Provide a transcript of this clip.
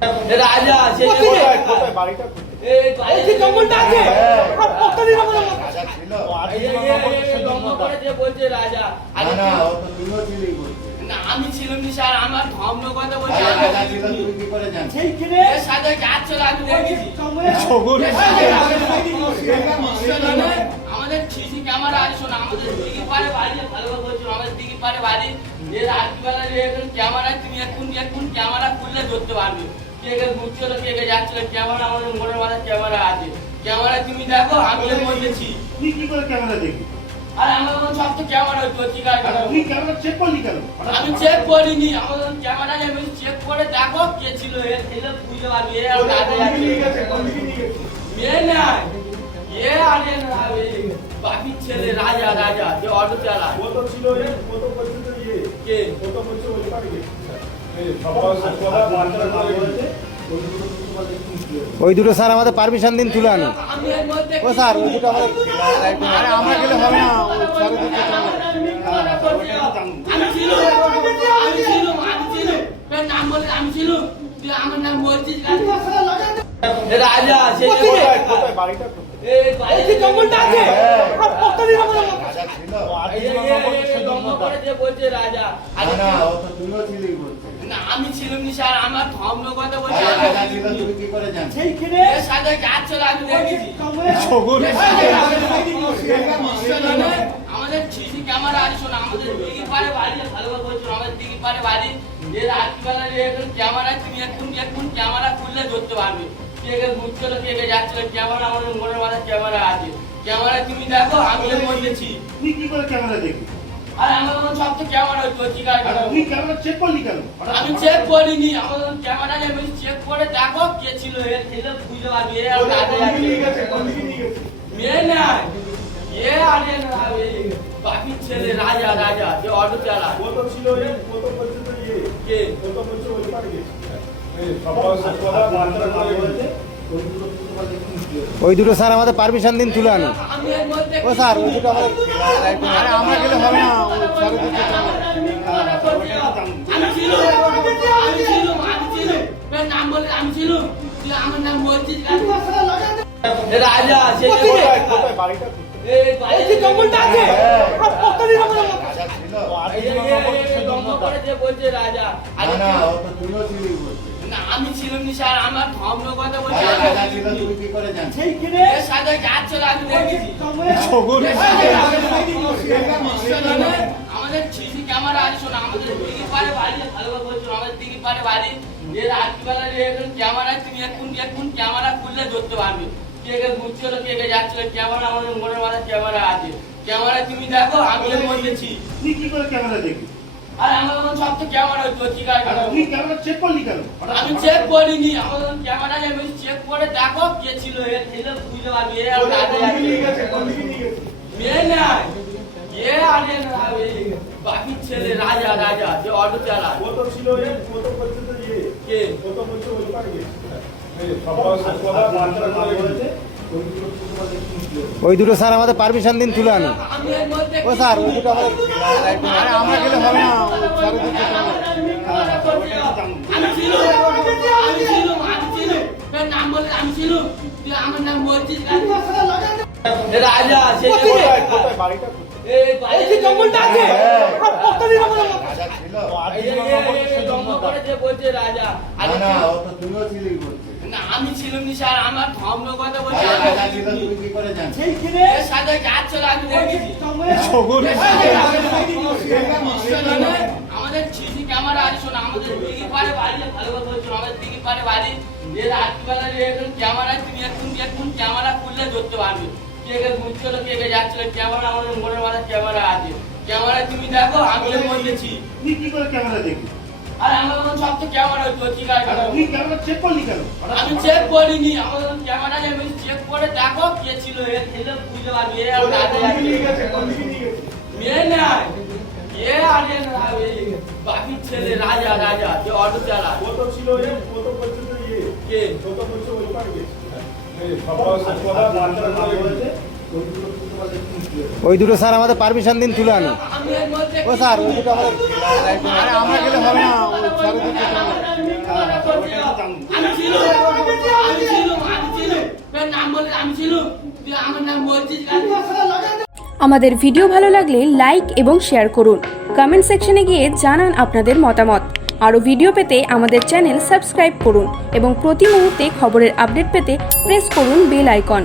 রাজা সে কোথায় কোথায় বাড়িটা কোথায়? এই বাড়িতে জঙ্গলটা আছে প্রত্যেকদিন আমাদের রাজা ছিল এই দম্ভ করে যে বলছে রাজা না না ও তো তুমিও ছিলি বলছে না আমি ছিলাম নি স্যার আমার ধর্ম কথা বলছে রাজা ছিল তুমি কি করে জানো? এর সাথে যাচ্ছিল আমি দেখেছি ছগুন এর সাথে আমাদের সিসি ক্যামেরা আছে শোনা আমাদের দিকে পারে বাড়ি ভালোভাবে বলছো আমাদের দিকে পারে বাড়ি যে রাত্রিবেলা এখন ক্যামেরা তুমি এখন ক্যামেরা খুললে ধরতে পারবে কে কে ঘুরছিল কে কে যাচ্ছিল ক্যামেরা আমাদের মোড়ের মাথায় ক্যামেরা আছে ক্যামেরা তুমি দেখো আমি এর মধ্যে ছি তুই কি করে ক্যামেরা দেখি? আর আমার সব তো ক্যামেরা হচ্ছে ঠিক আছে তুই ক্যামেরা চেক করলি কেন? আমি চেক করিনি আমাদের ক্যামেরা আমি চেক করে দেখো কে ছিল এর ছেলে বুঝতে পারবি এ আর রাজা মেয়ে নাই এ আরে না বাকি ছেলে রাজা রাজা যে অটো চালায় ও তো ছিল এই ও তো পর্যন্ত কে ও তো বলছে ওই পারে গেছে এই সবার কথা বাচ্চারা বলেছে ওই দুটো স্যার আমাদের পারমিশন দিন তুলে আনুন। আমি এর মধ্যে ও স্যার ওই দুটো আমাদের আরে আমরা গেলে হবে না ও স্যারের দিকে আমি ছিল নাম বলে আমি ছিল তুই আমার নাম বলছিস রাজা সে কোথায় কোথায় বাড়িটা কোথায়? এই বাড়িতে জঙ্গলটা আছে প্রত্যেকদিন আমাদের রাজা ছিল এই দম্ভ করে যে বলছে রাজা না না ও তো তুমিও ছিলি বলছে না আমি ছিলাম নি স্যার আমার ধর্ম কথা বলছে রাজা ছিল তুমি কি করে জানো? এর সাথে যাচ্ছিল আমি দেখেছি ছগুন এর সাথে আমাদের সিসি ক্যামেরা আছে শোনা আমাদের দিকে পারে বাড়ি ভালোভাবে বলছো আমাদের দিকে পারে বাড়ি যে রাত্রিবেলা এখন ক্যামেরা তুমি এখন ক্যামেরা খুললে ধরতে পারবে কে কে ঘুরছিল কে কে যাচ্ছিল ক্যামেরা আমাদের মোড়ের মাথায় ক্যামেরা আছে ক্যামেরা তুমি দেখো আমি এর মধ্যে ছি তুই কি করে ক্যামেরা দেখি? আর আমার সব তো ক্যামেরা হচ্ছে ঠিক আছে তুই ক্যামেরা চেক করলি কেন? আমি চেক করিনি আমাদের ক্যামেরা আমি চেক করে দেখো কে ছিল এর ছেলে বুঝতে পারবি এ আর রাজা মেয়ে নাই এ আরে না বাকি ছেলে রাজা রাজা যে অটো চালায় ও তো ছিল এই ও তো পর্যন্ত কে ও তো বলছে ওই পারে গেছে এই সবার কথা বাচ্চারা বলেছে ওই দুটো স্যার আমাদের পারমিশন দিন তুলে আনুন। আমি এর মধ্যে ও স্যার ওই দুটো আমাদের আরে আমরা গেলে হবে না ও স্যারের দিকে আমি ছিল নাম বলে আমি ছিল তুই আমার নাম বলছিস রাজা সে কোথায় কোথায় বাড়িটা কোথায়? এই বাড়িতে জঙ্গলটা আছে প্রত্যেকদিন আমাদের রাজা ছিল এই দম্ভ করে যে বলছে রাজা না না ও তো তুমিও ছিলি বলছে না আমি ছিলাম নি স্যার আমার ধর্ম কথা বলছে রাজা ছিল তুমি কি করে জানো? এর সাথে যাচ্ছিল আমি দেখেছি ছগুন আমাদের সিসি ক্যামেরা আছে শোনা আমাদের দিকে পারে বাড়ি ভালোভাবে বলছো আমাদের দিকে পারে বাড়ি যে রাত্রিবেলা এখন ক্যামেরা তুমি এখন ক্যামেরা খুললে ধরতে পারবে কে কে ঘুরছিল কে কে যাচ্ছিল ক্যামেরা আমাদের মোড়ের মাথায় ক্যামেরা আছে ক্যামেরা তুমি দেখো আমি এর মধ্যে ছি তুই কি করে ক্যামেরা দেখি? আর আমার সব তো ক্যামেরা হচ্ছে ঠিক আছে তুই ক্যামেরা চেক করলি কেন? আমি চেক করিনি আমাদের ক্যামেরা আমি চেক করে দেখো কে ছিল এর ছেলে বুঝতে পারবি এ আর রাজা মেয়ে নাই এ আরে না বাকি ছেলে রাজা রাজা যে অটো চালায় ও তো ছিল এই ও তো পর্যন্ত কে ও তো বলছে ওই পারে গেছে এই সবার কথা বাচ্চারা বলেছে ওই দুটো স্যার আমাদের পারমিশন দিন তুলে আনুন। আমি এর মধ্যে ও স্যার ওই দুটো আমাদের আরে আমরা গেলে হবে না ও স্যারের দিকে আমি ছিল নাম বলে আমি ছিল তুই আমার নাম বলছিস রাজা সে কোথায় কোথায় বাড়িটা কোথায়? এই বাড়িতে জঙ্গলটা আছে প্রত্যেকদিন আমাদের রাজা ছিল এই দম্ভ করে যে বলছে রাজা না না ও তো তুমিও ছিলি বলছে না আমি ছিলাম নি স্যার আমার ধর্ম কথা বলছে রাজা ছিল তুমি কি করে জানো? এর সাথে যাচ্ছিল আমি দেখেছি ছগুন আমাদের সিসি ক্যামেরা আছে শোনা আমাদের দিকে পারে বাড়ি ভালোভাবে বলছো আমাদের দিকে পারে বাড়ি যে রাত্রিবেলা এখন ক্যামেরা তুমি এখন ক্যামেরা খুললে ধরতে পারবে কে কে ঘুরছিল কে কে যাচ্ছিল ক্যামেরা আমাদের মোড়ের মাথায় ক্যামেরা আছে ক্যামেরা তুমি দেখো আমি এর মধ্যে ছি তুই কি করে ক্যামেরা দেখি? আর আমার সব তো ক্যামেরা হচ্ছে ঠিক আছে তুই ক্যামেরা চেক করলি কেন? আমি চেক করিনি আমাদের ক্যামেরা আমি চেক করে দেখো কে ছিল এর ছেলে বুঝতে পারবি এ আর রাজা মেয়ে নাই এ আরে না বাকি ছেলে রাজা রাজা যে অটো চালায় ও তো ছিল এই ও তো পর্যন্ত কে ও তো বলছে ওই পারে গেছে এই সবার কথা বাচ্চারা বলেছে ওই দুটো স্যার আমাদের পারমিশন দিন তুলে আনো। আমি এর মধ্যে ও স্যার ওই দুটো আমাদের আরে আমরা গেলে হবে না, ওই স্যারের দিকে আমি ছিল নাম বলে আমি ছিল তুই আমার নাম বলছিস আমাদের ভিডিও ভালো লাগলে লাইক এবং শেয়ার করুন। কমেন্ট সেকশনে গিয়ে জানান আপনাদের মতামত। আরও ভিডিও পেতে আমাদের চ্যানেল সাবস্ক্রাইব করুন এবং প্রতি মুহূর্তে খবরের আপডেট পেতে প্রেস করুন বেল আইকন।